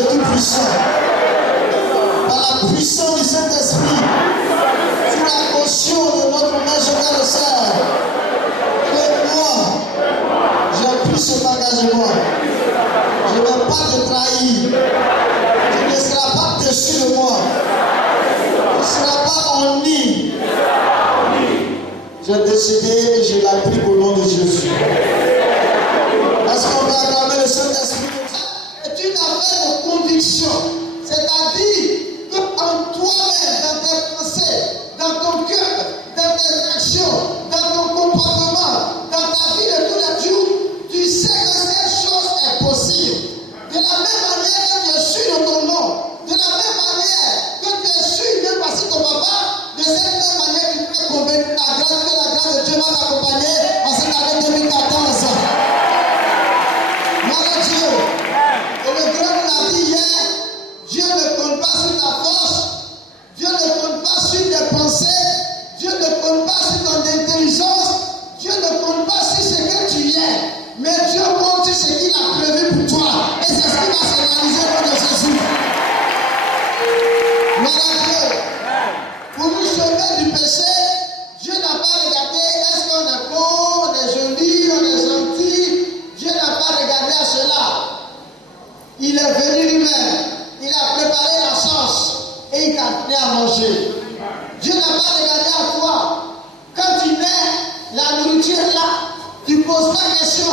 le Tout-Puissant. Par la puissance du Saint-Esprit, sous la caution de notre Maître et Sœur, que moi, j'ai pris cet engagement. Je ne vais pas te trahir. Tu ne seras pas déçu de moi. Tu ne seras pas ennuyé. J'ai décidé et je l'applique au nom de Jésus. Est-ce qu'on va acclamer le Saint-Esprit? C'est une affaire de conviction. C'est-à-dire qu'en toi-même, dans tes pensées, dans ton cœur, dans tes actions, dans ton comportement, dans ta vie de tous les jours, tu sais que cette chose est possible. De la même manière que tu es sûr de ton nom, de la même manière que tu es sûr de passer ton papa, de cette même manière tu peux convaincre que la grâce de Dieu va t'accompagner en cette année 2014. Gloire à Dieu. Et le grand l'a dit hier, Dieu ne compte pas sur ta force, Dieu ne compte pas sur tes pensées, Dieu ne compte pas sur ton intelligence, Dieu ne compte pas sur ce que tu es, mais Dieu compte sur ce qu'il a prévu pour toi. Et c'est ce qui va se réaliser au nom de Jésus. Gloire à Dieu. Pour nous sauver du péché, Dieu n'a pas regardé est-ce qu'on est beau, on est joli, on est gentil. Dieu n'a pas regardé à cela. Il est venu lui-même. Il a préparé la sauce et il t'a donné à manger. Dieu n'a pas regardé à toi. Quand tu nais, la nourriture est là. Tu ne poses pas question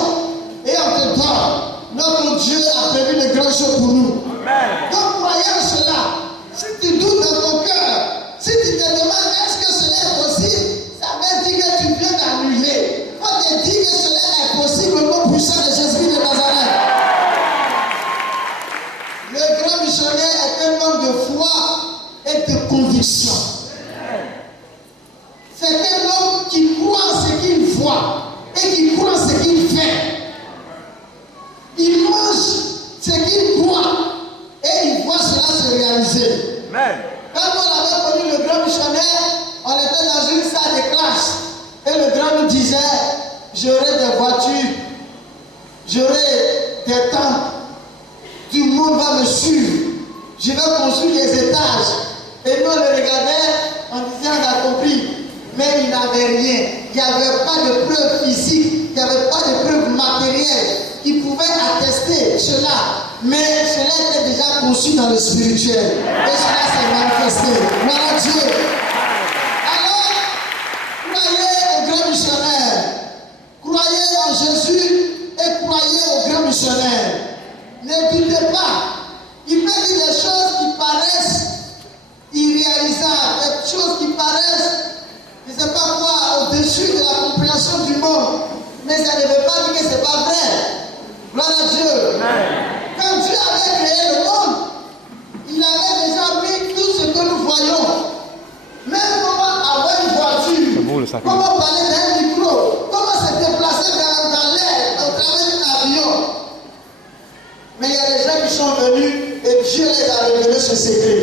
et on te donne. Notre Dieu a prévu de grandes choses pour nous. Donc croyez en cela. Si tu doutes dans ton cœur, si tu te demandes est-ce que cela est possible, ça veut dire que tu viens d'annuler. Il faut te dire que cela est possible au nom puissant de Jésus de Nazareth. Le grand missionnaire est un homme de foi et de conviction. C'est un homme qui croit en ce qu'il voit et qui croit en ce qu'il fait. Il mange ce qu'il croit et il voit cela se réaliser. Amen. Quand on avait connu le grand missionnaire, on était dans une salle de classe et le grand nous disait j'aurai des voitures, j'aurai des temps, tout le monde va me suivre, je vais construire des étages. Et nous on le regardait en disant on a compris, mais il n'avait rien, il n'y avait pas de preuve physique, il n'y avait pas de preuve matérielle qui pouvait attester cela. Mais cela était déjà conçu dans le spirituel. Et cela s'est manifesté. Gloire à Dieu. Alors, croyez au grand missionnaire. Croyez en Jésus et croyez au grand missionnaire. Ne doutez pas. Il peut dire des choses qui paraissent irréalisables, des choses qui paraissent, je ne sais pas quoi, au-dessus de la compréhension du monde. Mais ça ne veut pas dire que ce n'est pas vrai. Gloire à Dieu. Amen. Quand Dieu avait créé le monde, il avait déjà mis tout ce que nous voyons. Même comment avoir une voiture, comment parler d'un micro, comment se déplacer dans l'air, au travers d'un avion. Mais il y a des gens qui sont venus et Dieu les a révélé ce secret.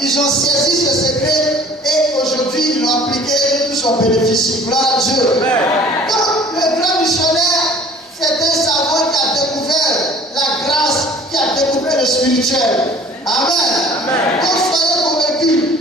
Ils ont saisi ce secret et aujourd'hui ils l'ont appliqué et tous sont bénéficiés. Gloire à Dieu. Donc le grand missionnaire, c'est un savant qui a découvert la grâce, qui a découvert le spirituel. Amen. Donc soyez convaincus.